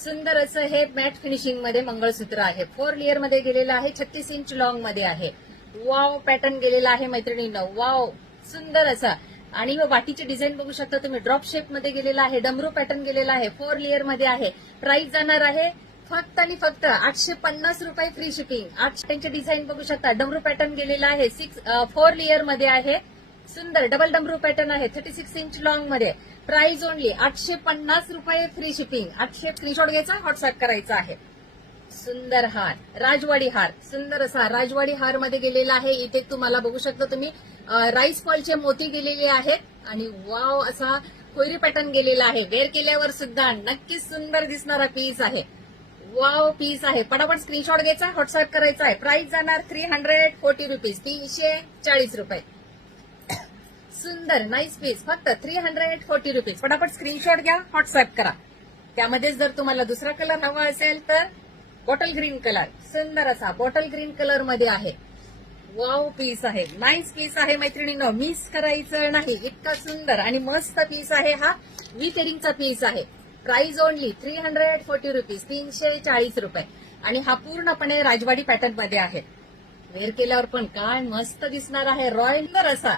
सुंदर असं हे मॅट फिनिशिंग मध्ये मंगळसूत्र आहे. 4 लेअर मध्ये गेलेलं आहे. 36 इंच लॉंग मध्ये आहे. वाव पॅटर्न गेलेला आहे मैत्रिणींनो. वाव सुंदर असा. आणि वाटीची डिझाईन बघू शकता तुम्ही. ड्रॉप शेप मध्ये गेलेला आहे. डमरू पॅटर्न गेलेला आहे. 4 लेअर मध्ये आहे. प्राइस जाणार आहे फक्त आणि फक्त 850 रुपये फ्री शिपिंग. 8 डिझाईन बघू शकता. डमरू पॅटर्न गेलेला आहे. 4 लेअर मध्ये आहे. सुंदर डबल डमरू पॅटर्न आहे. 36 इंच लॉंग मध्ये. प्राइस ओनली 850 रुपये फ्री शिपिंग. 800 स्क्रीनशॉट घ्यायचा, व्हॉट्सअप करायचा आहे. सुंदर हार, राजवाडी हार, सुंदर असा राजवाडी हार मध्ये गेलेला आहे. इथे तुम्हाला बघू शकता तुम्ही राईस फॉलचे मोती गेलेले आहेत आणि वाव असा कोयरी पॅटर्न गेलेला आहे. वेअर केल्यावर सुद्धा नक्कीच सुंदर दिसणारा पीस आहे. वाव पीस आहे. पटापट स्क्रीनशॉट घ्यायचा, व्हॉट्सअप करायचा आहे. प्राइस जाणार 340 रुपीज, 340 रुपये. सुंदर नाईस पीस, फक्त 340 रुपीज. पटापट स्क्रीनशॉट घ्या, व्हॉट्सअप करा. त्यामध्ये जर तुम्हाला दुसरा कलर हवा असेल तर बॉटल ग्रीन कलर, सुंदर असा बॉटल ग्रीन कलर मध्ये आहे. वाव पीस आहे, नाईस पीस आहे मैत्रिणींनो. मिस करायचं नाही. इतका सुंदर आणि मस्त पीस आहे हा. विथ एरिंगचा पीस आहे. प्राइस ओनली 340 रुपीज, 340 रुपये. आणि हा पूर्णपणे राजवाडी पॅटर्न मध्ये आहे. वेअर केल्यावर पण काय मस्त दिसणार आहे. रॉयल असा.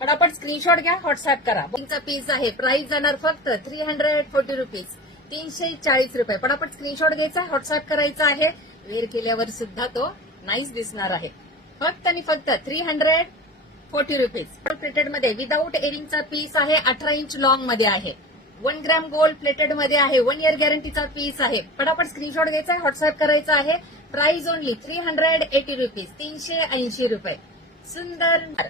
पटापट स्क्रीनशॉट घ्या, व्हॉट्सअप करा. चा पीस आहे. प्राइस जाणार फक्त 340 रुपीज, 340 रुपये. पटापट स्क्रीनशॉट घ्यायचा, व्हॉट्सअप करायचा आहे. वेअर केल्यावर सुद्धा तो नाईस दिसणार आहे. फक्त आणि फक्त 340 रुपीज. प्लेटेड मध्ये विदाऊट एरिंगचा पीस आहे. 18 इंच लॉंग मध्ये आहे. 1 ग्रॅम गोल्ड प्लेटेड मध्ये आहे. 1 इयर गॅरंटीचा पीस आहे. पटापट स्क्रीनशॉट घ्यायचा, व्हॉट्सअप करायचा आहे. प्राइस ओनली 380 रुपीज, 380 रुपये. सुंदर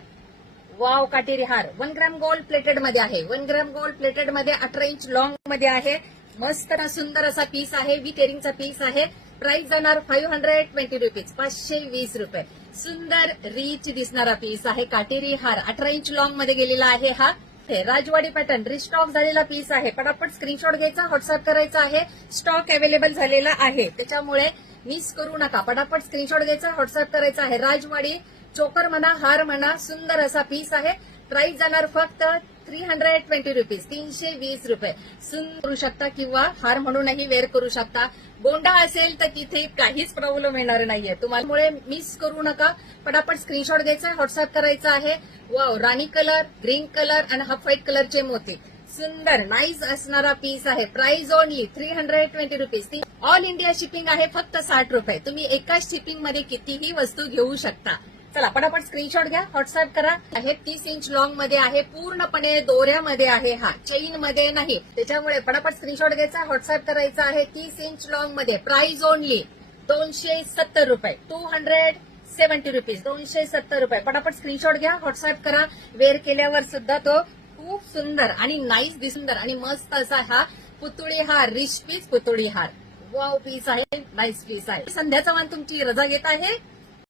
वाव काटेरी हार 1 ग्रॅम गोल्ड प्लेटेड मध्ये आहे. 1 ग्रॅम गोल्ड प्लेटेड मध्ये 18 इंच लॉंग मध्ये आहे. मस्त सुंदर असा पीस आहे. विथ एरिंगचा पीस आहे. प्राइस जाणार 520 रुपीज, 520 रुपये. सुंदर रिच दिसणारा पीस आहे. काटेरी हार 18 इंच लॉंग मध्ये गेलेला आहे. हा राजवाडी पॅटर्न रिस्टॉक झालेला पीस आहे. पटापट स्क्रीनशॉट घ्यायचा, व्हॉट्सअप करायचा आहे. स्टॉक अवेलेबल झालेला आहे, त्याच्यामुळे मिस करू नका. पटापट स्क्रीनशॉट घ्यायचा, व्हॉट्सअप करायचा आहे. राजवाडी चोकर म्हणा, हार म्हणा, सुंदर असा पीस आहे. प्राइस जाणार फक्त 320 रुपीज, 320 रुपये. सुंदर करू शकता किंवा हार म्हणूनही वेअर करू शकता. गोंडा असेल तर तिथे काहीच प्रॉब्लेम येणार नाहीये तुम्हाला. मिस करू नका. पटापट स्क्रीनशॉट घ्यायचा, व्हॉट्सअप करायचा आहे. वाव राणी कलर, ग्रीन कलर आणि हाफ व्हाईट कलरचे मोती. सुंदर नाईस असणारा पीस आहे. Price only 320 rupees. All India shipping आहे फक्त 60 रुपये. तुम्ही एकाच शिपिंग मध्ये कितीही वस्तू घेऊ शकता. चला पटापट स्क्रीनशॉट घ्या, व्हॉट्सअप करा. आहे 30 इंच लॉंग मध्ये आहे. पूर्णपणे दोऱ्यामध्ये आहे. हा चेन मध्ये नाही, त्याच्यामुळे पटापट स्क्रीनशॉट घ्यायचा, व्हॉट्सअप करायचा आहे. 30 इंच लॉंग मध्ये. प्राइस ओनली 270 रुपये, 270 रुपीज, 270 रुपये. पटापट स्क्रीनशॉट घ्या, व्हॉट्सअप करा. वेअर केल्यावर सुद्धा तो खूप सुंदर आणि नाईस सुंदर आणि मस्त असा हा पुतळी हार, रिच पीस पुतळी हार. वाव पीस आहे, नाईस पीस आहे. संध्याचा मान तुमची रजा घेत आहे.